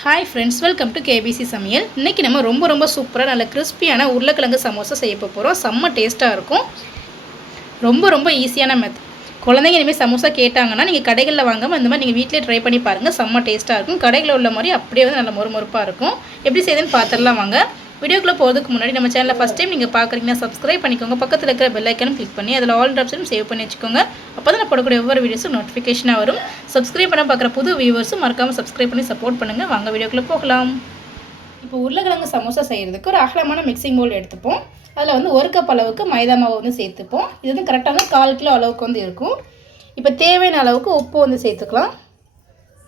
Hi friends welcome to KBC சமையல். இன்றைக்கி நம்ம ரொம்ப ரொம்ப சூப்பராக நல்ல கிறிஸ்பியான உருளைக்கிழங்கு சமோசா செய்ய போகிறோம் செம்ம டேஸ்ட்டாக இருக்கும். ரொம்ப ரொம்ப ஈஸியான மெத் குழந்தைங்க இனிமேல் சமோசா கேட்டாங்கன்னா நீங்கள் கடைகளில் வாங்காமல் இந்த மாதிரி நீங்கள் வீட்டிலே ட்ரை பண்ணி பாருங்கள் செம்ம டேஸ்ட்டாக இருக்கும். கடைகளில் உள்ள மாதிரி அப்படியே வந்து நல்ல மொறுமொறுப்பாக இருக்கும். எப்படி செய்யுதுன்னு பார்த்துடலாம் வாங்க. வீடியோக்குள்ளே போகிறதுக்கு முன்னாடி நம்ம சேனலில் ஃபஸ்ட் டைம் நீங்கள் பார்க்குறீங்கன்னா சப்ஸ்கிரைப் பண்ணிக்கோங்க. பக்கத்தில் இருக்கிற பெல்லைக்கனும் கிளிக் பண்ணி அதில் ஆல் ஆப்ஷனும் சேவ் பண்ணி வச்சுக்கோங்க. அப்போ தான் நான் போடக்கூடிய ஒவ்வொரு வீடியோஸும் நோட்டிஃபிகேஷனாக வரும். சப்ஸ்கிரைப் பண்ண பார்க்குற புது வியூவர்ஸும் மறக்காமல் சப்ஸ்கிரைப் பண்ணி சப்போர்ட் பண்ணுங்கள் வாங்க வீடியோக்குள்ளே போகலாம். இப்போ உருளைக்கிழங்கு சமோசா செய்கிறதுக்கு ஒரு அகலமான மிக்சிங் பவுல் எடுத்துப்போம். அதில் வந்து ஒரு கப் அளவுக்கு மைதா மாவு வந்து சேர்த்துப்போம். இது வந்து கரெக்டாக கால் கிலோ அளவுக்கு வந்து இருக்கும். இப்போ தேவையான அளவுக்கு உப்பு வந்து சேர்த்துக்கலாம்.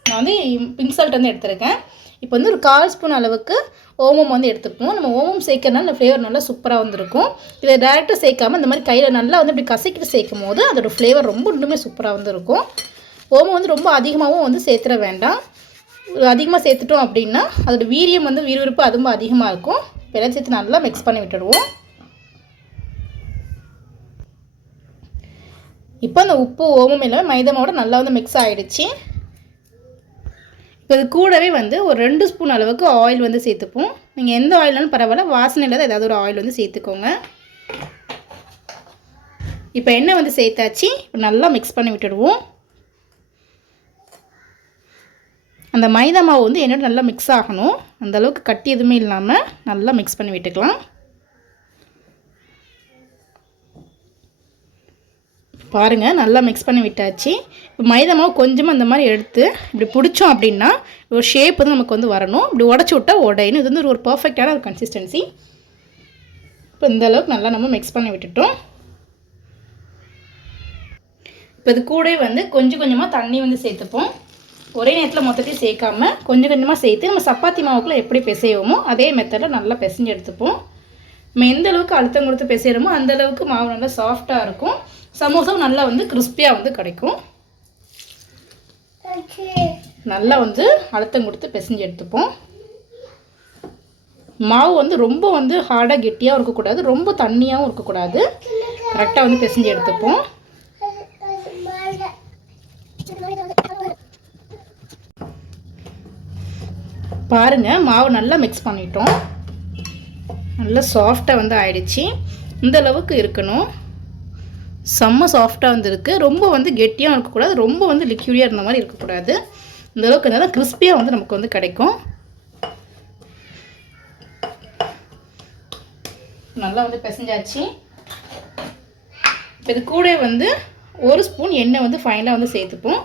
நான் வந்து பிங்க் சால்ட் வந்து எடுத்திருக்கேன். இப்போ வந்து ஒரு கால் ஸ்பூன் அளவுக்கு ஓமம் வந்து எடுத்துப்போம் நம்ம ஓமம் சேர்க்கறனால அந்த ஃப்ளேவர் நல்லா சூப்பராக வந்துருக்கும். இதை டேரெக்டாக சேர்க்காம இந்த மாதிரி கையில் நல்லா வந்து இப்படி கசக்கிட்டு சேர்க்கும் போது அதோடய ஃப்ளேவர் ரொம்ப இன்னுமே சூப்பராக வந்துருக்கும். ஓமம் வந்து ரொம்ப அதிகமாகவும் வந்து சேர்த்துட வேண்டாம். அதிகமாக சேர்த்துட்டோம் அப்படின்னா அதோட வீரியம் வந்து விறுவிறுப்பு அதுவும் அதிகமாக இருக்கும். வெள்ளம் சேர்த்து நல்லா மிக்ஸ் பண்ணி விட்டுடுவோம். இப்போ அந்த உப்பு ஓமம் எல்லாமே மைதமாவோட நல்லா வந்து மிக்ஸ் ஆகிடுச்சு இப்போ இது கூடவே வந்து ஒரு ரெண்டு ஸ்பூன் அளவுக்கு ஆயில் வந்து சேர்த்துப்போம். நீங்கள் எந்த ஆயிலும் பரவாயில்ல வாசனை இல்லாத ஏதாவது ஒரு ஆயில் வந்து சேர்த்துக்கோங்க. இப்போ எண்ணெய் வந்து சேர்த்தாச்சு. இப்போ நல்லா மிக்ஸ் பண்ணி விட்டுடுவோம். அந்த மைதா மாவு வந்து என்னோட நல்லா மிக்ஸ் ஆகணும். அந்தளவுக்கு கட்டி எதுவுமே இல்லாமல் நல்லா மிக்ஸ் பண்ணி விட்டுக்கலாம். பாருங்கள் நல்லா மிக்ஸ் பண்ணி விட்டாச்சு. இப்போ மைதா மாவு கொஞ்சமாக அந்த மாதிரி எடுத்து இப்படி பிடிச்சோம் அப்படின்னா ஒரு ஷேப் வந்து நமக்கு வந்து வரணும். இப்படி உடச்சி விட்டால் உடையணும். இது வந்து ஒரு பர்ஃபெக்டான ஒரு கன்சிஸ்டன்சி இப்போ இந்த அளவுக்கு நல்லா நம்ம மிக்ஸ் பண்ணி விட்டுட்டோம். இப்போ இது கூட வந்து கொஞ்சம் கொஞ்சமாக தண்ணி வந்து சேர்த்துப்போம். ஒரே நேரத்தில் மொத்தத்தையும் சேர்க்காம கொஞ்சம் கொஞ்சமாக சேர்த்து நம்ம சப்பாத்தி மாவுக்குள்ளே எப்படி பிசைவோமோ அதே மெத்தடில் நல்லா பிசைஞ்சு எடுத்துப்போம். நம்ம எந்த அளவுக்கு அழுத்தம் கொடுத்து பிசைகிறோமோ அந்த அளவுக்கு மாவு நல்லா சாஃப்டாக இருக்கும். சமோசாவும் நல்லா வந்து கிறிஸ்பியாக வந்து கிடைக்கும். நல்லா வந்து அழுத்தம் கொடுத்து பிசைஞ்சு எடுத்துப்போம். மாவு வந்து ரொம்ப வந்து ஹார்டாக கெட்டியாகவும் இருக்கக்கூடாது. ரொம்ப தண்ணியாகவும் இருக்கக்கூடாது. கரெக்டாக வந்து பிசைஞ்சு எடுத்துப்போம். பாருங்கள் மாவு நல்லா மிக்ஸ் பண்ணிட்டோம். நல்லா சாஃப்டாக வந்து ஆயிடுச்சு. இந்த அளவுக்கு இருக்கணும். செம்ம சாஃப்டாக வந்து ரொம்ப வந்து கெட்டியாக இருக்கக்கூடாது. ரொம்ப வந்து லிக்யூடியாக இருந்த மாதிரி இருக்கக்கூடாது. இந்த அளவுக்கு இருந்தால் தான் கிறிஸ்பியாக வந்து நமக்கு வந்து கிடைக்கும். நல்லா வந்து பிசைஞ்சாச்சு. இது கூட வந்து ஒரு ஸ்பூன் எண்ணெய் வந்து ஃபைனலாக வந்து சேர்த்துப்போம்.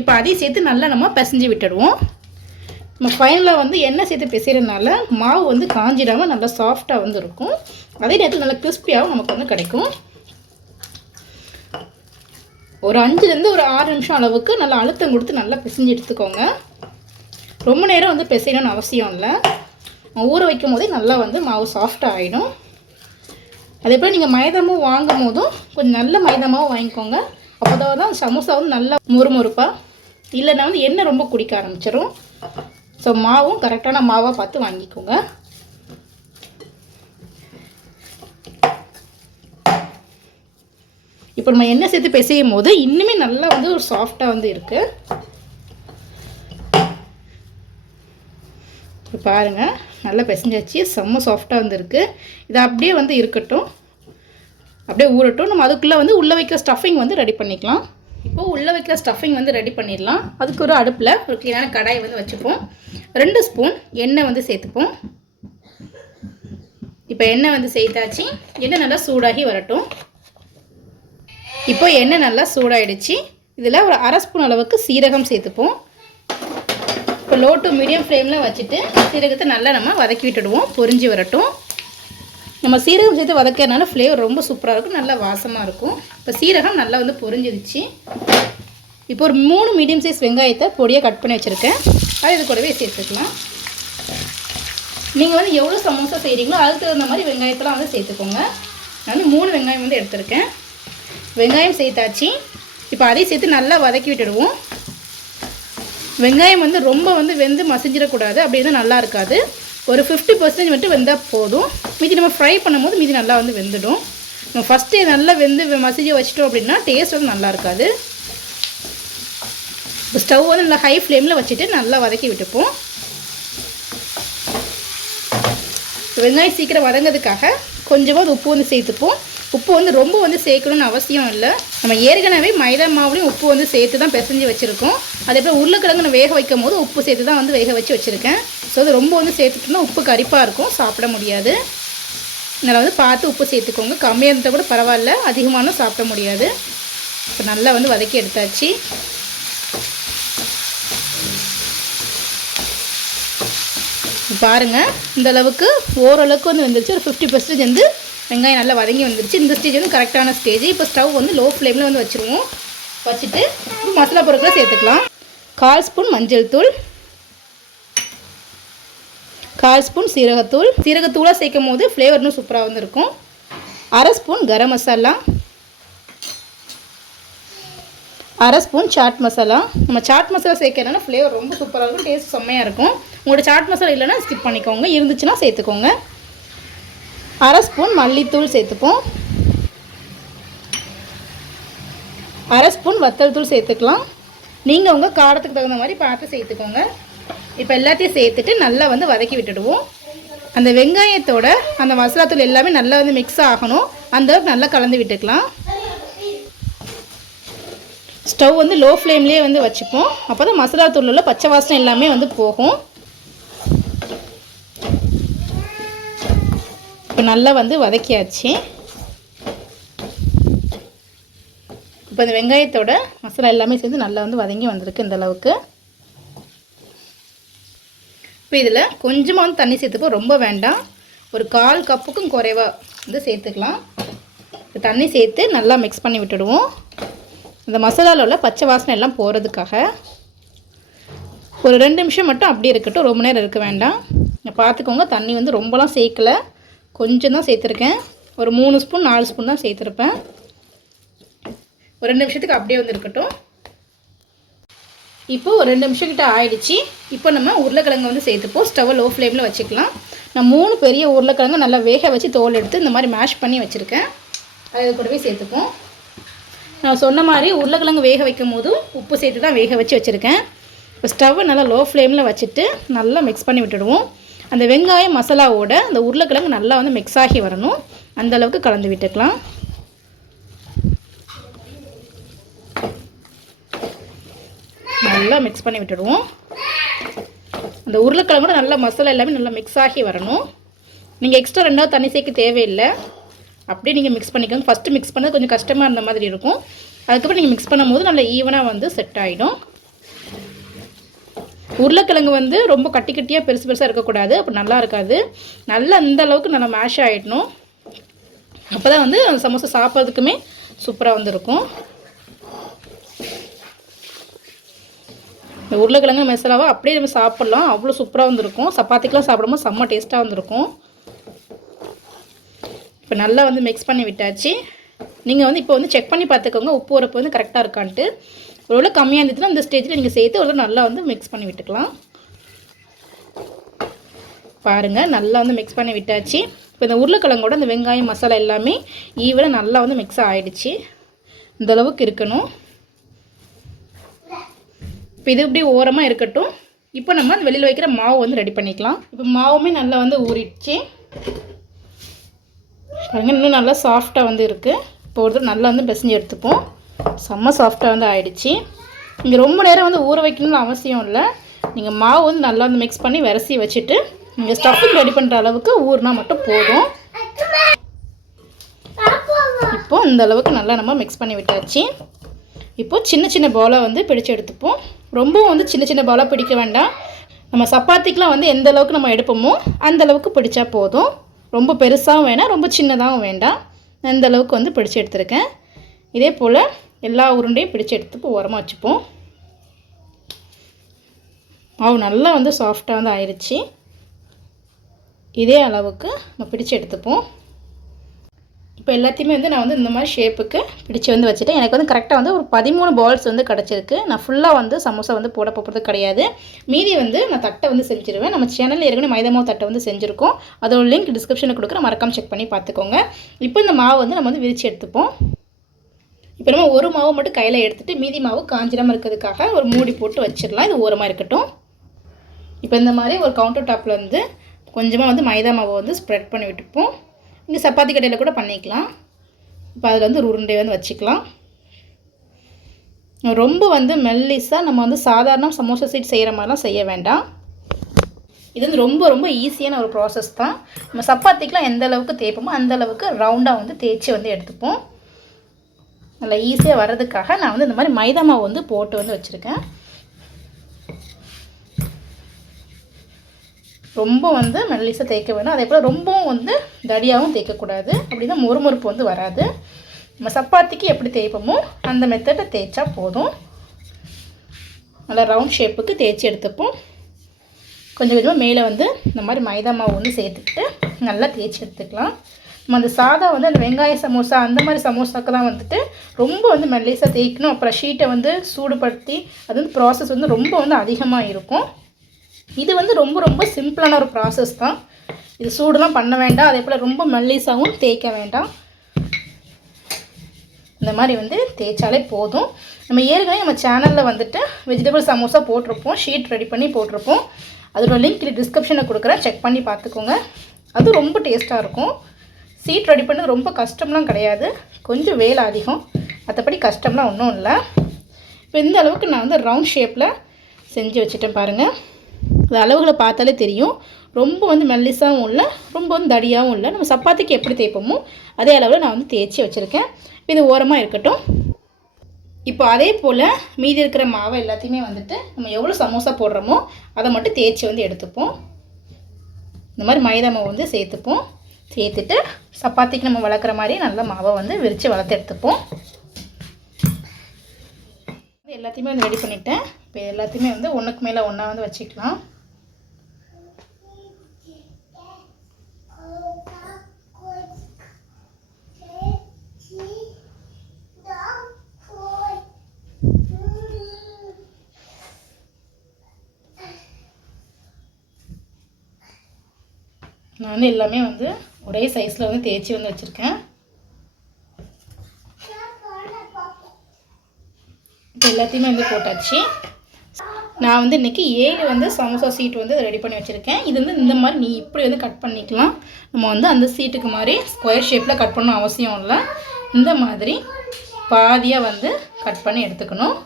இப்போ அதையும் சேர்த்து நல்லா நம்ம பிசைஞ்சு விட்டுடுவோம். நம்ம ஃபைனலாக வந்து எண்ணெய் சேர்த்து பிசைகிறதுனால மாவு வந்து காஞ்சிடாமல் நல்லா சாஃப்டாக வந்து இருக்கும் அதே நேரத்தில் நல்லா கிறிஸ்பியாகவும் நமக்கு வந்து கிடைக்கும். ஒரு அஞ்சுலேருந்து ஒரு ஆறு நிமிஷம் அளவுக்கு நல்லா அழுத்தம் கொடுத்து நல்லா பிசைஞ்சு எடுத்துக்கோங்க. ரொம்ப நேரம் வந்து பிசையணும்னு அவசியம் இல்லை. ஊற வைக்கும் போதே நல்லா வந்து மாவு சாஃப்டாக ஆகிடும் அதே போல் நீங்கள் மைதாமாவும் வாங்கும் போதும் கொஞ்சம் நல்ல மைதாமாவும் வாங்கிக்கோங்க. அப்போ தான் சமோசா வந்து நல்லா முறுமுறுப்பாக இல்லைன்னா வந்து எண்ணெய் ரொம்ப குடிக்க ஆரம்பிச்சிடும் ஸோ மாவும் கரெக்டான மாவாக பார்த்து வாங்கிக்கோங்க. இப்போ நம்ம எண்ணெய் சேர்த்து பிசையும் போது இன்னுமே நல்லா வந்து ஒரு சாஃப்டாக வந்து இருக்குது இப்போ பாருங்கள் நல்லா பிசைஞ்சாச்சு. செம்ம சாஃப்டாக வந்து இருக்குது இது அப்படியே வந்து இருக்கட்டும். அப்படியே ஊறட்டும். நம்ம அதுக்குள்ளே வந்து உள்ளே வைக்கிற ஸ்டஃபிங் வந்து ரெடி பண்ணிக்கலாம். இப்போது உள்ளே வைக்கிற ஸ்டஃபிங் வந்து ரெடி பண்ணிடலாம். அதுக்கு ஒரு அடுப்பில் ஒரு க்ளீனான கடாயை வந்து வச்சுப்போம். ரெண்டு ஸ்பூன் எண்ணெய் வந்து சேர்த்துப்போம். இப்போ எண்ணெய் வந்து சேர்த்தாச்சு. எண்ணெய் நல்லா சூடாகி வரட்டும். இப்போ எண்ணெய் நல்லா சூடாயிடுச்சு. இதில் ஒரு அரை ஸ்பூன் அளவுக்கு சீரகம் சேர்த்துப்போம். இப்போ லோ டு மீடியம் ஃப்ளேமில் வச்சுட்டு சீரகத்தை நல்லா நம்ம வதக்கி விட்டுடுவோம். பொரிஞ்சு வரட்டும். நம்ம சீரகம் சேர்த்து வதக்கிறதுனால ஃப்ளேவர் ரொம்ப சூப்பராக இருக்கும். நல்லா வாசமாக இருக்கும். இப்போ சீரகம் நல்லா வந்து பொரிஞ்சிருச்சு. இப்போ ஒரு மூணு மீடியம் சைஸ் வெங்காயத்தை பொடியாக கட் பண்ணி வச்சுருக்கேன். அது இது கூடவே சேர்த்துக்கலாம். நீங்கள் வந்து எவ்வளோ சமோசா செய்கிறீங்களோ அதுக்கு தகுந்த மாதிரி வெங்காயத்தெல்லாம் வந்து சேர்த்துக்கோங்க. நான் வந்து மூணு வெங்காயம் வந்து எடுத்திருக்கேன். வெங்காயம் சேர்த்தாச்சு. இப்போ அதையும் சேர்த்து நல்லா வதக்கி விட்டுடுவோம். வெங்காயம் வந்து ரொம்ப வந்து வெந்து மசிஞ்சிடக்கூடாது. அப்படி இருந்தால் நல்லா இருக்காது. ஒரு ஃபிஃப்டி பர்சன்டேஜ் மட்டும் வெந்தால் போதும். மீதி நம்ம ஃப்ரை பண்ணும்போது மீதி நல்லா வந்து வெந்துடும். நம்ம ஃபஸ்ட்டே நல்லா வெந்து மசிஞ்சு வச்சிட்டோம் அப்படின்னா டேஸ்ட் வந்து நல்லா இருக்காது. ஸ்டவ் வந்து நல்லா ஹை ஃப்ளேமில் வச்சுட்டு நல்லா வதக்கி விட்டுப்போம். வெங்காயம் சீக்கிரம் வதங்கிறதுக்காக கொஞ்சமாக உப்பு வந்து சேர்த்துப்போம். உப்பு வந்து ரொம்ப வந்து சேர்க்கணும்னு அவசியம் இல்லை. நம்ம ஏற்கனவே மைதா மாவுலையும் உப்பு வந்து சேர்த்து தான் பிசைஞ்சு வச்சுருக்கோம். அதே போல் உருளைக்கிழங்கு நான் வேக வைக்கும் போது உப்பு சேர்த்து தான் வந்து வேக வச்சு வச்சுருக்கேன். ஸோ அது ரொம்ப வந்து சேர்த்துட்டோம்னா உப்பு கரிப்பாக இருக்கும் சாப்பிட முடியாது. இதனால் வந்து பார்த்து உப்பு சேர்த்துக்கோங்க. கம்மியாக இருந்தால் கூட பரவாயில்ல அதிகமானும் சாப்பிட முடியாது. இப்போ நல்லா வந்து வதக்கி எடுத்தாச்சு. பாருங்கள் இந்த அளவுக்கு ஓரளவுக்கு வந்து வந்துருச்சு. ஒரு ஃபிஃப்டி பர்சன்டேஜ் வந்து வெங்காயம் நல்லா வதங்கி வந்துருச்சு. இந்த ஸ்டேஜ் வந்து கரெக்டான ஸ்டேஜ் இப்போ ஸ்டவ் வந்து லோ ஃப்ளேமில் வந்து வச்சுருவோம். வச்சுட்டு மசாலா பொருட்களை சேர்த்துக்கலாம். கால் ஸ்பூன் மஞ்சள் தூள். கால் ஸ்பூன் சீரகத்தூள். சீரகத்தூளாக சேர்க்கும் போது ஃப்ளேவர் இன்னும் சூப்பராக வந்து இருக்கும் அரை ஸ்பூன் கரம் மசாலா. அரை ஸ்பூன் சாட் மசாலா நம்ம சாட் மசாலா சேர்க்கறதுனால ஃப்ளேவர் ரொம்ப சூப்பராக இருக்கும். டேஸ்ட் செம்மையாக இருக்கும். உங்களோட சாட் மசாலா இல்லைன்னா ஸ்கிப் பண்ணிக்கோங்க. இருந்துச்சுன்னா சேர்த்துக்கோங்க. அரை ஸ்பூன் மல்லித்தூள் சேர்த்துப்போம். அரை ஸ்பூன் வத்தல் தூள் சேர்த்துக்கலாம். நீங்கள் உங்கள் காரத்துக்கு தகுந்த மாதிரி பார்த்து சேர்த்துக்கோங்க. இப்போ எல்லாத்தையும் சேர்த்துட்டு நல்லா வந்து வதக்கி விட்டுடுவோம். அந்த வெங்காயத்தோட அந்த மசாலாத்தூள் எல்லாமே நல்லா வந்து மிக்ஸ் ஆகணும். அந்த நல்லா கலந்து விட்டுக்கலாம். ஸ்டவ் வந்து லோ ஃப்ளேம்லேயே வந்து வச்சுப்போம். அப்போ தான் மசாலா உள்ள பச்சை வாசனை எல்லாமே வந்து போகும். இப்போ நல்லா வந்து வதக்கியாச்சு. இப்போ இந்த வெங்காயத்தோட மசாலா எல்லாமே சேர்ந்து நல்லா வந்து வதங்கி வந்திருக்கு இந்த அளவுக்கு. இப்போ இதில் கொஞ்சமாக வந்து தண்ணி சேர்த்துப்போம் ரொம்ப வேண்டாம். ஒரு கால் கப்புக்கும் குறைவாக வந்து சேர்த்துக்கலாம். தண்ணி சேர்த்து நல்லா மிக்ஸ் பண்ணி விட்டுடுவோம். இந்த மசாலாவில் உள்ள பச்சை வாசனை எல்லாம் போகிறதுக்காக ஒரு ரெண்டு நிமிஷம் மட்டும் அப்படியே இருக்கட்டும் ரொம்ப நேரம் இருக்க வேண்டாம். பார்த்துக்கோங்க தண்ணி வந்து ரொம்பலாம் சேர்க்கலை. கொஞ்சம் தான் சேர்த்துருக்கேன். ஒரு மூணு ஸ்பூன் நாலு ஸ்பூன் தான் சேர்த்துருப்பேன். ஒரு ரெண்டு நிமிஷத்துக்கு அப்படியே வந்து இருக்கட்டும். இப்போ ஒரு ரெண்டு நிமிஷம் கிட்ட ஆயிடுச்சு. இப்போ நம்ம உருளைக்கிழங்கு வந்து சேர்த்துப்போம். ஸ்டவ் லோ ஃப்ளேமில் வச்சுக்கலாம். நான் மூணு பெரிய உருளைக்கிழங்கு நல்லா வேக வச்சு தோல் எடுத்து இந்த மாதிரி மேஷ் பண்ணி வச்சுருக்கேன். அது கூடவே சேர்த்துப்போம். நான் சொன்ன மாதிரி உருளைக்கிழங்கு வேக வைக்கும் போது உப்பு சேர்த்து தான் வேக வச்சு வச்சுருக்கேன். இப்போ ஸ்டவ்வை நல்லா லோ ஃப்ளேமில் வச்சுட்டு நல்லா மிக்ஸ் பண்ணி விட்டுடுவோம். அந்த வெங்காயம் மசாலாவோட அந்த உருளைக்கிழங்கு நல்லா வந்து மிக்ஸ் ஆகி வரணும். அந்த அளவுக்கு கலந்து விட்டுக்கலாம். நல்லா மிக்ஸ் பண்ணி விட்டுடுவோம். அந்த உருளைக்கிழங்கோட நல்லா மசாலா எல்லாமே நல்லா மிக்ஸ் ஆகி வரணும். நீங்கள் எக்ஸ்ட்ரா ரெண்டாவது தண்ணி சேர்க்க தேவையில்லை. அப்படியே நீங்கள் மிக்ஸ் பண்ணிக்கோங்க. ஃபஸ்ட்டு மிக்ஸ் பண்ணது கொஞ்சம் கஷ்டமாக இருந்த மாதிரி இருக்கும். அதுக்கப்புறம் நீங்கள் மிக்ஸ் பண்ணும்போது நல்லா ஈவனாக வந்து செட் ஆகிடும் உருளைக்கிழங்கு வந்து ரொம்ப கட்டி கட்டியாக பெருசு பெருசாக இருக்கக்கூடாது. அப்போ நல்லா இருக்காது. நல்லா அந்த அளவுக்கு நல்லா மேஷ் ஆகிடணும் அப்போ தான் வந்து அந்த சமோசா சாப்பிட்றதுக்குமே சூப்பராக வந்துருக்கும். இந்த உருளைக்கிழங்கு மசாலாவை அப்படியே நம்ம சாப்பிட்லாம். அவ்வளோ சூப்பராக வந்துருக்கும். சப்பாத்திக்கெலாம் சாப்பிடும்போது செம்ம டேஸ்ட்டாக வந்திருக்கும். இப்போ நல்லா வந்து மிக்ஸ் பண்ணி விட்டாச்சு. நீங்கள் வந்து இப்போ வந்து செக் பண்ணி பார்த்துக்கோங்க. உப்பு உரப்பு வந்து கரெக்டாக இருக்கான்ட்டு. ஒருவேளை கம்மியாக இருந்துச்சுன்னா அந்த ஸ்டேஜில் நீங்கள் சேர்த்து ஒரு நல்லா வந்து மிக்ஸ் பண்ணி விட்டுக்கலாம். பாருங்கள் நல்லா வந்து மிக்ஸ் பண்ணி விட்டாச்சு. இப்போ இந்த உருளைக்கிழங்கோட இந்த வெங்காயம் மசாலா எல்லாமே ஈவனாக நல்லா வந்து மிக்ஸ் ஆகிடுச்சு இந்தளவுக்கு இருக்கணும். இப்போ இது இப்படி ஓரமாக இருக்கட்டும். இப்போ நம்ம அந்த வெளியில் வைக்கிற மாவு வந்து ரெடி பண்ணிக்கலாம். இப்போ மாவுமே நல்லா வந்து ஊறிடுச்சு. பாருங்கள் இன்னும் நல்லா சாஃப்டாக வந்து இருக்குது இப்போ ஒரு நல்லா வந்து பிசைஞ்சு எடுத்துப்போம். செம்ம சாஃப்டாக வந்து ஆயிடுச்சு. இங்கே ரொம்ப நேரம் வந்து ஊற வைக்கணும்னு அவசியம் இல்லை. நீங்கள் மாவு வந்து நல்லா வந்து மிக்ஸ் பண்ணி விரசி வச்சுட்டு நீங்கள் ஸ்டஃபிங் ரெடி பண்ணுற அளவுக்கு ஊறினா மட்டும் போதும். இப்போது இந்த அளவுக்கு நல்லா நம்ம மிக்ஸ் பண்ணி விட்டாச்சு. இப்போது சின்ன சின்ன பாலாக வந்து பிடிச்சி எடுத்துப்போம். ரொம்பவும் வந்து சின்ன சின்ன பாலாக பிடிக்க வேண்டாம். நம்ம சப்பாத்திக்கெலாம் வந்து எந்த அளவுக்கு நம்ம எடுப்போமோ அந்த அளவுக்கு பிடிச்சா போதும். ரொம்ப பெருசாகவும் வேணாம் ரொம்ப சின்னதாகவும் வேண்டாம். அந்த அளவுக்கு வந்து பிடிச்சி எடுத்துருக்கேன். இதே போல் எல்லா உருண்டையும் பிடிச்சு எடுத்து இப்போ வச்சுப்போம். மாவு நல்லா வந்து சாஃப்டாக வந்து ஆயிடுச்சு இதே அளவுக்கு நம்ம பிடிச்சு எடுத்துப்போம். இப்போ எல்லாத்தையுமே வந்து நான் வந்து இந்த மாதிரி ஷேப்புக்கு பிடிச்சி வந்து வச்சுட்டேன். எனக்கு வந்து கரெக்டாக வந்து ஒரு பதிமூணு பால்ஸ் வந்து கிடச்சிருக்கு. நான் ஃபுல்லாக வந்து சமோசா வந்து போட போகிறது கிடையாது. மீதி வந்து நான் தட்டை வந்து செஞ்சுருவேன். நம்ம சேனலில் ஏற்கனவே மைதா மாவு தட்டை வந்து செஞ்சுருக்கோம். அதோட லிங்க் டிஸ்கிரிப்ஷனில் கொடுக்குற மறக்காமல் செக் பண்ணி பார்த்துக்கோங்க. இப்போ இந்த மாவு வந்து நம்ம வந்து விரித்து எடுத்துப்போம். இப்போ நம்ம ஒரு மாவு மட்டும் கையில் எடுத்துகிட்டு மீதி மாவு காஞ்சிடாமல் இருக்கிறதுக்காக ஒரு மூடி போட்டு வச்சிடலாம். இது ஓரமாக இருக்கட்டும். இப்போ இந்த மாதிரி ஒரு கவுண்டர் டாப்பில் வந்து கொஞ்சமாக வந்து மைதா மாவை வந்து ஸ்ப்ரெட் பண்ணி விட்டுப்போம். இங்கே சப்பாத்தி கடையில் கூட பண்ணிக்கலாம். இப்போ அதில் வந்து உருண்டை வந்து வச்சுக்கலாம். ரொம்ப வந்து மெல்லிஸாக நம்ம வந்து சாதாரண சமோசா சீட் செய்கிற மாதிரிலாம் செய்ய வேண்டாம். இது வந்து ரொம்ப ரொம்ப ஈஸியான ஒரு ப்ராசஸ் தான். நம்ம சப்பாத்திக்கெலாம் எந்த அளவுக்கு தேய்ப்போமோ அந்த அளவுக்கு ரவுண்டாக வந்து தேய்ச்சி வந்து எடுத்துப்போம். நல்லா ஈஸியாக வர்றதுக்காக நான் வந்து இந்த மாதிரி மைதா மாவு வந்து போட்டு வந்து வச்சுருக்கேன். ரொம்ப வந்து மெல்லிசாக தேய்க்க வேணும். அதே போல் ரொம்பவும் வந்து தடியாகவும் தேய்க்கக்கூடாது அப்படின்னா மொறுமொறுப்பு வந்து வராது. நம்ம சப்பாத்திக்கு எப்படி தேய்ப்போமோ அந்த மெத்தடை தேய்ச்சா போதும். நல்லா ரவுண்ட் ஷேப்புக்கு தேய்ச்சி எடுத்துப்போம். கொஞ்சம் கொஞ்சமாக மேலே வந்து இந்த மாதிரி மைதா மாவு வந்து சேர்த்துக்கிட்டு நல்லா தேய்ச்சி எடுத்துக்கலாம். நம்ம அந்த சாதா வந்து அந்த வெங்காய சமோசா அந்த மாதிரி சமோசாக்கு தான் வந்துட்டு ரொம்ப வந்து மெல்லேசாக தேய்க்கணும். அப்புறம் ஷீட்டை வந்து சூடுபடுத்தி அது வந்து ப்ராசஸ் வந்து ரொம்ப வந்து அதிகமாக இருக்கும். இது வந்து ரொம்ப ரொம்ப சிம்பிளான ஒரு ப்ராசஸ் தான். இது சூடுலாம் பண்ண வேண்டாம். அதே போல் ரொம்ப மெல்லிஸாகவும் தேய்க்க வேண்டாம். இந்த மாதிரி வந்து தேய்ச்சாலே போதும். நம்ம ஏற்கனவே நம்ம சேனலில் வந்துட்டு வெஜிடபிள் சமோசா போட்டிருப்போம். ஷீட் ரெடி பண்ணி போட்டிருப்போம். அதோட லிங்க் டிஸ்கிரிப்ஷனில் கொடுக்குறேன். செக் பண்ணி பார்த்துக்கோங்க. அது ரொம்ப டேஸ்ட்டாக இருக்கும். சீட் ரெடி பண்ணது ரொம்ப கஷ்டம்லாம் கிடையாது. கொஞ்சம் வேலை அதிகம். மற்றபடி கஷ்டம்லாம் ஒன்றும் இல்லை. இப்போ இந்த அளவுக்கு நான் வந்து ரவுண்ட் ஷேப்பில் செஞ்சு வச்சுட்டேன் பாருங்கள் அது அளவுகளை பார்த்தாலே தெரியும். ரொம்ப வந்து மெல்லிசாகவும் இல்லை ரொம்ப வந்து தடியாகவும் இல்லை. நம்ம சப்பாத்திக்கு எப்படி தேய்ப்போமோ அதே அளவில் நான் வந்து தேய்ச்சி வச்சுருக்கேன். இது ஓரமாக இருக்கட்டும். இப்போ அதே போல் மீதி இருக்கிற மாவை எல்லாத்தையுமே வந்துட்டு நம்ம எவ்வளோ சமோசா போடுறோமோ அதை மட்டும் தேய்ச்சி வந்து எடுத்துப்போம். இந்த மாதிரி மைதா மாவு வந்து சேர்த்துப்போம். சேர்த்துட்டு சப்பாத்திக்கு நம்ம வளர்க்குற மாதிரி நல்லா மாவை வந்து விரித்து வளர்த்து எடுத்துப்போம். எல்லாத்தையுமே வந்து ரெடி பண்ணிட்டேன். இப்போ எல்லாத்தையுமே வந்து ஒன்றுக்கு மேலே ஒன்றா வந்து வச்சுக்கலாம். நான் வந்து எல்லாமே வந்து ஒரே சைஸில் வந்து தேய்ச்சி வந்து வச்சுருக்கேன். இப்போ எல்லாத்தையுமே வந்து போட்டாச்சு. நான் வந்து இன்றைக்கி ஏழு வந்து சமோசா சீட் வந்து ரெடி பண்ணி வச்சுருக்கேன். இது வந்து இந்த மாதிரி நீ இப்படி வந்து கட் பண்ணிக்கலாம். நம்ம வந்து அந்த சீட்டுக்கு மாதிரி ஸ்கொயர் ஷேப்பில் கட் பண்ணணும் அவசியம் இல்லை. இந்த மாதிரி பாதியாக வந்து கட் பண்ணி எடுத்துக்கணும்.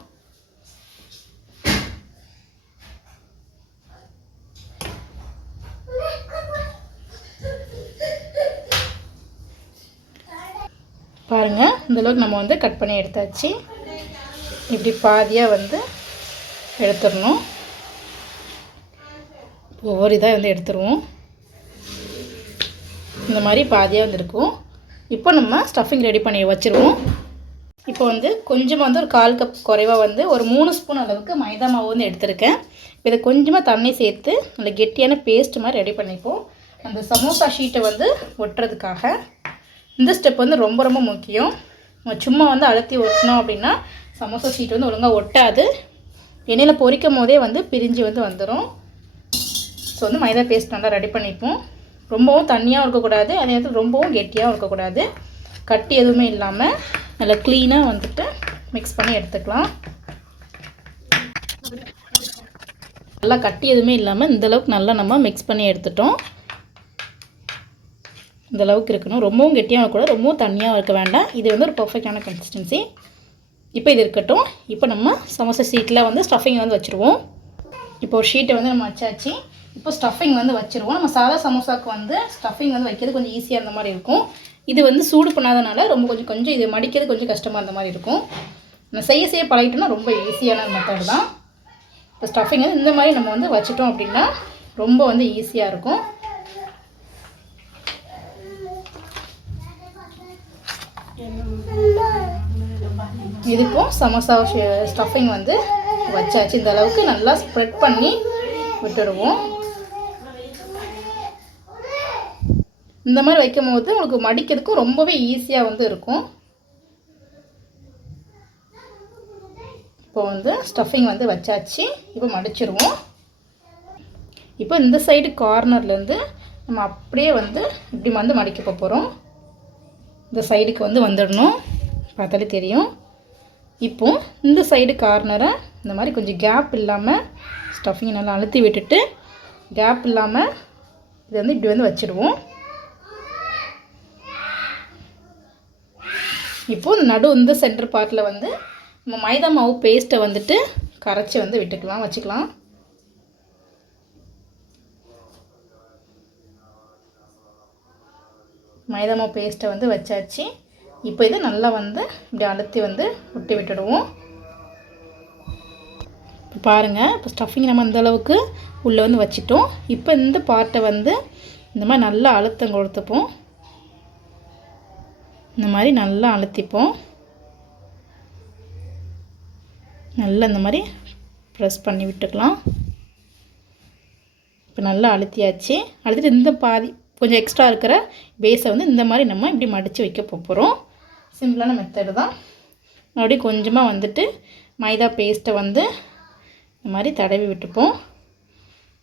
பாருங்கள் இந்தளவுக்கு நம்ம வந்து கட் பண்ணி எடுத்தாச்சு. இப்படி பாதியாக வந்து எடுத்துடணும். ஒவ்வொரு இதாக வந்து எடுத்துருவோம். இந்த மாதிரி பாதியாக வந்து இருக்கும். இப்போ நம்ம ஸ்டஃபிங் ரெடி பண்ணி வச்சுருவோம். இப்போ வந்து கொஞ்சமாக வந்து ஒரு கால் கப் குறைவாக வந்து ஒரு மூணு ஸ்பூன் அளவுக்கு மைதா மாவு வந்து எடுத்திருக்கேன். இதை கொஞ்சமாக தண்ணி சேர்த்து நல்ல கெட்டியான பேஸ்ட் மாதிரி ரெடி பண்ணிப்போம். அந்த சமோசா ஷீட்டை வந்து ஒட்டுறதுக்காக. இந்த ஸ்டெப் வந்து ரொம்ப ரொம்ப முக்கியம். சும்மா வந்து அழுத்தி ஒட்டினோம் அப்படின்னா சமோசா ஷீட் வந்து ஒழுங்காக ஒட்டாது. எண்ணெயில் பொரிக்கும் போதே வந்து பிரிஞ்சு வந்து வந்துடும் ஸோ வந்து மைதா பேஸ்ட் நல்லா ரெடி பண்ணிப்போம். ரொம்பவும் தண்ணியாகவும் இருக்கக்கூடாது. அதே நேரத்தில் ரொம்பவும் கெட்டியாகவும் இருக்கக்கூடாது. கட்டி எதுவுமே இல்லாமல் நல்லா க்ளீனாக வந்துட்டு மிக்ஸ் பண்ணி எடுத்துக்கலாம். நல்லா கட்டி எதுவுமே இல்லாமல் இந்தளவுக்கு நல்லா நம்ம மிக்ஸ் பண்ணி எடுத்துட்டோம். இந்த அளவுக்கு இருக்கணும். ரொம்பவும் கெட்டியாக கூட ரொம்பவும் தண்ணியாக இருக்க வேண்டாம். இது வந்து ஒரு பர்ஃபெக்டான கன்சிஸ்டன்சி இப்போ இது இருக்கட்டும். இப்போ நம்ம சமோசா சீட்டில் வந்து ஸ்டஃபிங் வந்து வச்சுருவோம். இப்போ ஒரு ஷீட்டை வந்து நம்ம வச்சாச்சு. இப்போ ஸ்டஃபிங் வந்து வச்சுருவோம். நம்ம சாதா சமோசாவுக்கு வந்து ஸ்டஃபிங் வந்து வைக்கிறது கொஞ்சம் ஈஸியாக இருந்த மாதிரி இருக்கும். இது வந்து சூடு பண்ணாதனால ரொம்ப கொஞ்சம் கொஞ்சம் இது மடிக்கிறது கொஞ்சம் கஷ்டமாக இருந்த மாதிரி இருக்கும். நம்ம செய்ய செய்ய பழகிட்டோம்னா ரொம்ப ஈஸியான மெத்தட் தான். இப்போ ஸ்டஃபிங் வந்து இந்த மாதிரி நம்ம வந்து வச்சுட்டோம் அப்படின்னா ரொம்ப வந்து ஈஸியாக இருக்கும். இதுக்கும் சமோசா ஸ்டஃபிங் வந்து வச்சாச்சு. இந்த அளவுக்கு நல்லா ஸ்ப்ரெட் பண்ணி விட்டுடுவோம் இந்த மாதிரி வைக்கும் போது உங்களுக்கு மடிக்கிறதுக்கும் ரொம்பவே ஈஸியாக வந்து இருக்கும். இப்போ வந்து ஸ்டஃபிங் வந்து வச்சாச்சு. இப்போ மடிச்சிருவோம். இப்போ இந்த சைடு கார்னர்லேருந்து நம்ம அப்படியே வந்து இப்படி வந்து மடிக்க போகிறோம் இந்த சைடுக்கு வந்து வந்துடணும். பார்த்தாலே தெரியும். இப்போ இந்த சைடு கார்னரை இந்த மாதிரி கொஞ்சம் கேப் இல்லாமல் ஸ்டஃபிங் நல்லா அழுத்தி விட்டுட்டு கேப் இல்லாமல் இது வந்து இப்படி வந்து வச்சுடுவோம் இப்போது இந்த நடு இந்த சென்டர் பார்ட்டில் வந்து நம்ம மைதா மாவு பேஸ்ட்டை வந்துட்டு கரைச்சி வந்து விட்டுக்கலாம் வச்சுக்கலாம். மைதா மாவு பேஸ்ட்டை வந்து வச்சாச்சு. இப்போ இதை நல்லா வந்து இப்படி அழுத்தி வந்து ஒட்டி விட்டுடுவோம். இப்போ பாருங்கள் இப்போ ஸ்டஃபிங் நம்ம இந்த அளவுக்கு உள்ளே வந்து வச்சிட்டோம். இப்போ இந்த பார்ட்டை வந்து இந்த மாதிரி நல்லா அழுத்தம் கொடுத்துப்போம். இந்த மாதிரி நல்லா அழுத்திப்போம். நல்லா இந்த மாதிரி ப்ரெஸ் பண்ணி விட்டுக்கலாம். இப்போ நல்லா அழுத்தியாச்சு. அழுத்திட்டு இந்த பாதி கொஞ்சம் எக்ஸ்ட்ரா இருக்கிற பேஸை வந்து இந்த மாதிரி நம்ம இப்படி மடித்து வைக்க போகிறோம் சிம்பிளான மெத்தடு தான். மறுபடியும் கொஞ்சமாக வந்துட்டு மைதா பேஸ்ட்டை வந்து இந்த மாதிரி தடவி விட்டுப்போம்.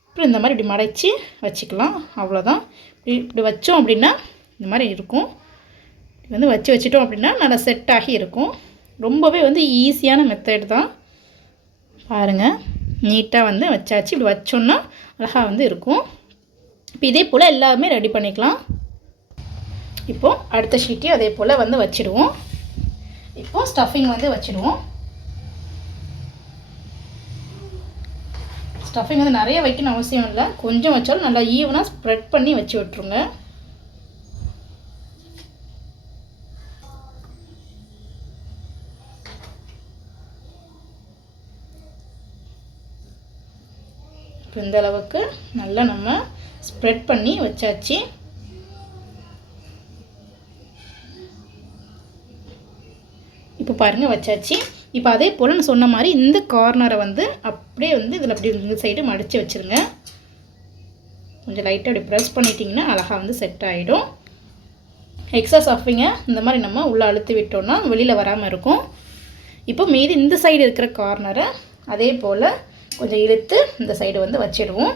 அப்புறம் இந்த மாதிரி இப்படி மடைச்சி வச்சுக்கலாம். அவ்வளோதான் இப்படி இப்படி வச்சோம் அப்படின்னா இந்த மாதிரி இருக்கும். வந்து வச்சு வச்சிட்டோம் அப்படின்னா நல்லா செட் ஆகி இருக்கும். ரொம்பவே வந்து ஈஸியான மெத்தட் தான். பாருங்கள் நீட்டாக வந்து வச்சாச்சு. இப்படி வச்சோன்னா அழகாக வந்து இருக்கும். இப்போ இதே போல் எல்லாமே ரெடி பண்ணிக்கலாம். இப்போது அடுத்த ஷீட்டையும் அதே போல் வந்து வச்சுடுவோம். இப்போது ஸ்டஃபிங் வந்து வச்சுடுவோம். ஸ்டஃபிங் வந்து நிறைய வைக்கணும் அவசியம் இல்லை. கொஞ்சம் வச்சாலும் நல்லா ஈவனாக ஸ்ப்ரெட் பண்ணி வச்சு விட்ருங்க இப்போ இந்த அளவுக்கு நல்லா நம்ம ஸ்ப்ரெட் பண்ணி வச்சாச்சு. இப்போ பாருங்கள் வச்சாச்சு. இப்போ அதே போல் நான் சொன்ன மாதிரி இந்த கார்னரை வந்து அப்படியே வந்து இதில் அப்படி இந்த சைடு மடித்து வச்சுருங்க. கொஞ்சம் லைட்டாக அப்படி ப்ரெஸ் பண்ணிட்டிங்கன்னா அழகாக வந்து செட் ஆகிடும் எக்ஸா ஸ்டஃபிங்கை இந்த மாதிரி நம்ம உள்ளே அழுத்தி விட்டோம்னா வெளியில் வராமல் இருக்கும். இப்போ மீதி இந்த சைடு இருக்கிற கார்னரை அதே போல் கொஞ்சம் இழுத்து இந்த சைடு வந்து வச்சிடுவோம்.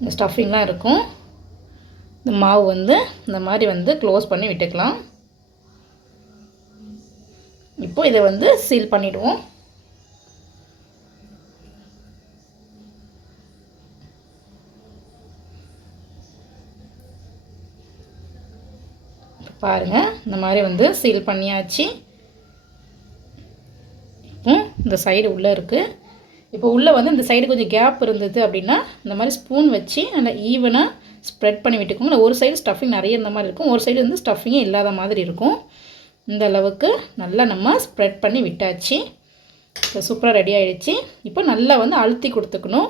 இந்த ஸ்டஃபிங்லாம் இருக்கும். இந்த மாவு வந்து இந்த மாதிரி வந்து க்ளோஸ் பண்ணி விட்டுக்கலாம். இப்போ இதை வந்து சீல் பண்ணிவிடுவோம் பாருங்கள் இந்த மாதிரி வந்து சீல் பண்ணியாச்சு. இப்போ இந்த சைடு உள்ளே இருக்குது இப்போ உள்ளே வந்து இந்த சைடு கொஞ்சம் கேப் இருந்தது அப்படின்னா இந்த மாதிரி ஸ்பூன் வச்சு நல்லா ஈவனாக ஸ்ப்ரெட் பண்ணி விட்டுக்கோங்க. ஒரு சைடு ஸ்டஃபிங் நிறைய இருந்த மாதிரி இருக்கும். ஒரு சைடு வந்து ஸ்டஃபிங்கே இல்லாத மாதிரி இருக்கும். இந்த அளவுக்கு நல்லா நம்ம ஸ்ப்ரெட் பண்ணி விட்டாச்சு. இப்போ சூப்பராக ரெடி ஆகிடுச்சு இப்போ நல்லா வந்து அழுத்தி கொடுத்துக்கணும்.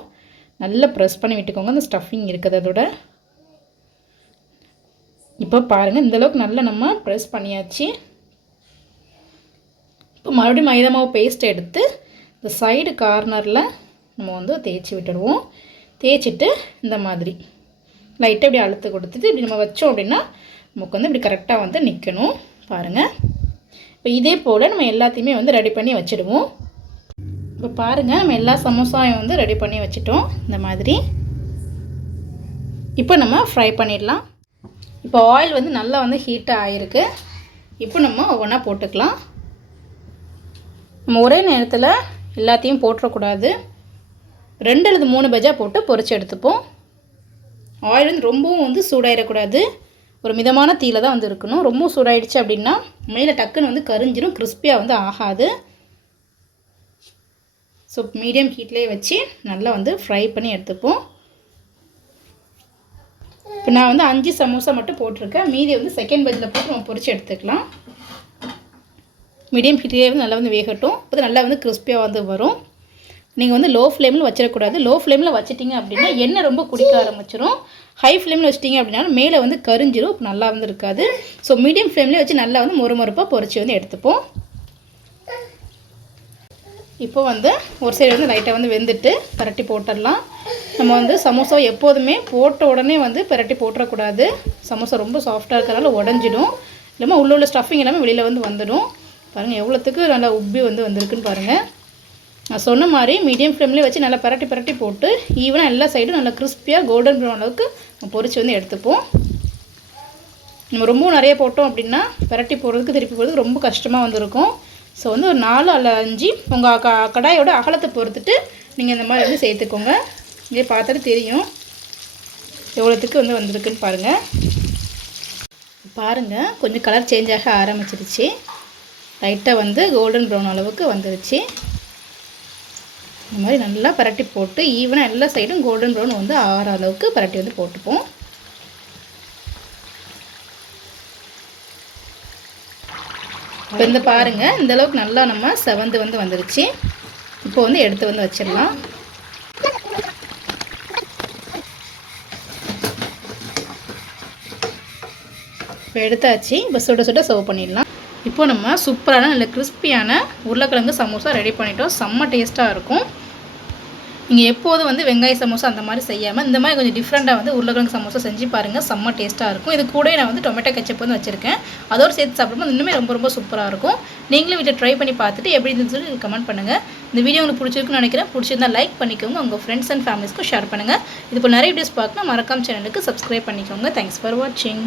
நல்லா ப்ரெஸ் பண்ணி விட்டுக்கோங்க. அந்த ஸ்டஃபிங் இருக்குது அதோட. இப்போ பாருங்கள் இந்தளவுக்கு நல்லா நம்ம ப்ரெஸ் பண்ணியாச்சு. இப்போ மறுபடியும் மைதா மாவு பேஸ்ட் எடுத்து இந்த சைடு கார்னரில் நம்ம வந்து தேய்ச்சி விட்டுடுவோம் தேய்ச்சிட்டு இந்த மாதிரி. லைட்டாக இப்படி அழுத்து கொடுத்துட்டு இப்படி நம்ம வச்சோம் அப்படின்னா நமக்கு வந்து இப்படி கரெக்டாக வந்து நிற்கணும் பாருங்கள் இப்போ இதே போல் நம்ம எல்லாத்தையுமே வந்து ரெடி பண்ணி வச்சுடுவோம். இப்போ பாருங்கள் நம்ம எல்லா சமோசாவையும் வந்து ரெடி பண்ணி வச்சுட்டோம் இந்த மாதிரி. இப்போ நம்ம ஃப்ரை பண்ணிடலாம். இப்போ ஆயில் வந்து நல்லா வந்து ஹீட்டாக ஆகிருக்கு இப்போ நம்ம ஒவ்வொன்றா போட்டுக்கலாம். நம்ம ஒரே நேரத்தில் எல்லாத்தையும் போட்டுறக்கூடாது. ரெண்டு அல்லது மூணு பஜா போட்டு பொறிச்சு எடுத்துப்போம். ஆயில் வந்து ரொம்பவும் வந்து சூடாயிடக்கூடாது ஒரு மிதமான தீயில தான் வந்து இருக்கணும். ரொம்ப சூடாயிடுச்சு அப்படின்னா மேலே டக்குன்னு வந்து கரிஞ்சிடும் கிறிஸ்பியாக வந்து ஆகாது. ஸோ மீடியம் ஹீட்லேயே வச்சு நல்லா வந்து ஃப்ரை பண்ணி எடுத்துப்போம். இப்போ நான் வந்து அஞ்சு சமோசா மட்டும் போட்டிருக்கேன். மீதி வந்து செகண்ட் பஜ்ஜில் போட்டு நம்ம பொறிச்சு எடுத்துக்கலாம். மீடியம் ஹீட்லேயே வந்து நல்லா வந்து வேகட்டும். அப்போ நல்லா வந்து கிறிஸ்பியாக வந்து வரும். நீங்கள் வந்து லோ ஃப்ளேமில் வச்சிடக்கூடாது லோ ஃப்ளேமில் வச்சிட்டிங்க அப்படின்னா எண்ணெய் ரொம்ப குடிக்க ஆரம்பிச்சிரும். ஹை ஃப்ளேமில் வச்சிட்டிங்க அப்படின்னா மேலே வந்து கரிஞ்சிரும். நல்லா வந்து இருக்காது. ஸோ மீடியம் ஃப்ளேம்லேயே வச்சு நல்லா வந்து மொறு மொறுப்பாக பொரிச்சு வந்து எடுத்துப்போம். இப்போ வந்து ஒரு சைடு வந்து லைட்டாக வந்து வெந்துட்டு பரட்டி போட்டுடலாம். நம்ம வந்து சமோசா எப்போதுமே போட்ட உடனே வந்து பரட்டி போட்டுறக்கூடாது. சமோசா ரொம்ப சாஃப்டாக இருக்கிறனால உடஞ்சிடும். இல்லாமல் உள்ள உள்ள ஸ்டஃபிங் எல்லாமே வெளியில் வந்து வந்துடும். பாருங்கள் எவ்வளோத்துக்கு நல்லா உப்பி வந்து வந்திருக்குன்னு பாருங்கள் நான் சொன்ன மாதிரி மீடியம் ஃப்ளேம்லேயே வச்சு நல்லா பரட்டி பரட்டி போட்டு ஈவனாக எல்லா சைடும் நல்லா கிறிஸ்பியாக கோல்டன் ப்ரௌன் அளவுக்கு பொறிச்சு வந்து எடுத்துப்போம். நம்ம ரொம்பவும் நிறைய போட்டோம் அப்படின்னா பரட்டி போடுறதுக்கு திருப்பி போகிறதுக்கு ரொம்ப கஷ்டமாக வந்திருக்கும். ஸோ வந்து ஒரு நாலு அல்ல அஞ்சு உங்கள் க கடாயோட அகலத்தை பொறுத்துட்டு நீங்கள் இந்த மாதிரி வந்து சேர்த்துக்கோங்க. இதே பார்த்துட்டு தெரியும் எவ்வளோத்துக்கு வந்து வந்திருக்குன்னு பாருங்கள் பாருங்கள் கொஞ்சம் கலர் சேஞ்ச் ஆக ஆரம்பிச்சிருச்சு. லைட்டாக வந்து கோல்டன் ப்ரௌன் அளவுக்கு வந்துருச்சு. இந்த மாதிரி நல்லா பரட்டி போட்டு ஈவனாக எல்லா சைடும் கோல்டன் ப்ரௌன் வந்து ஆற அளவுக்கு பரட்டி வந்து போட்டுப்போம். இப்போ இந்த பாருங்கள் இந்த அளவுக்கு நல்லா நம்ம செவந்து வந்து வந்துருச்சு. இப்போ வந்து எடுத்து வந்து வச்சிடலாம். இப்போ எடுத்தாச்சு இப்போ சுட சுட சர்வ் பண்ணிடலாம். இப்போ நம்ம சூப்பரான நல்ல கிறிஸ்பியான உருளைக்கிழங்கு சமோசா ரெடி பண்ணிட்டோம். செம்ம டேஸ்ட்டாக இருக்கும். நீங்கள் எப்போதும் வந்து வெங்காய சமோசா அந்த மாதிரி செய்யாமல் இந்த மாதிரி கொஞ்சம் டிஃப்ரெண்ட்டாக வந்து உருளைக்கிழங்கு சமோசா செஞ்சு பாருங்கள் செம்ம டேஸ்ட்டாக இருக்கும். இது கூட நான் வந்து டொமேட்டோ கெச்சப் வந்து வச்சுருக்கேன். அதோடு சேர்த்து சாப்பிடும்போது இன்னுமே ரொம்ப ரொம்ப சூப்பராக இருக்கும். நீங்களும் வீட்டில் ட்ரை பண்ணி பார்த்துட்டு எப்படி இருந்துன்னு சொல்லி கமெண்ட் பண்ணுங்கள் இந்த வீடியோ உங்களுக்கு பிடிச்சிருக்குன்னு நினைக்கிறேன். பிடிச்சிருந்தா லைக் பண்ணிக்கோங்க. உங்கள் ஃப்ரெண்ட்ஸ் அண்ட் ஃபேமிலிஸ்க்கும் ஷேர் பண்ணுங்கள் இது இப்போ நிறைய வீடியோஸ் பார்க்கணும். மறக்காம சேனலுக்கு சப்ஸ்கிரைப் பண்ணிக்கோங்க. தேங்க்ஸ் ஃபார் வாட்சிங்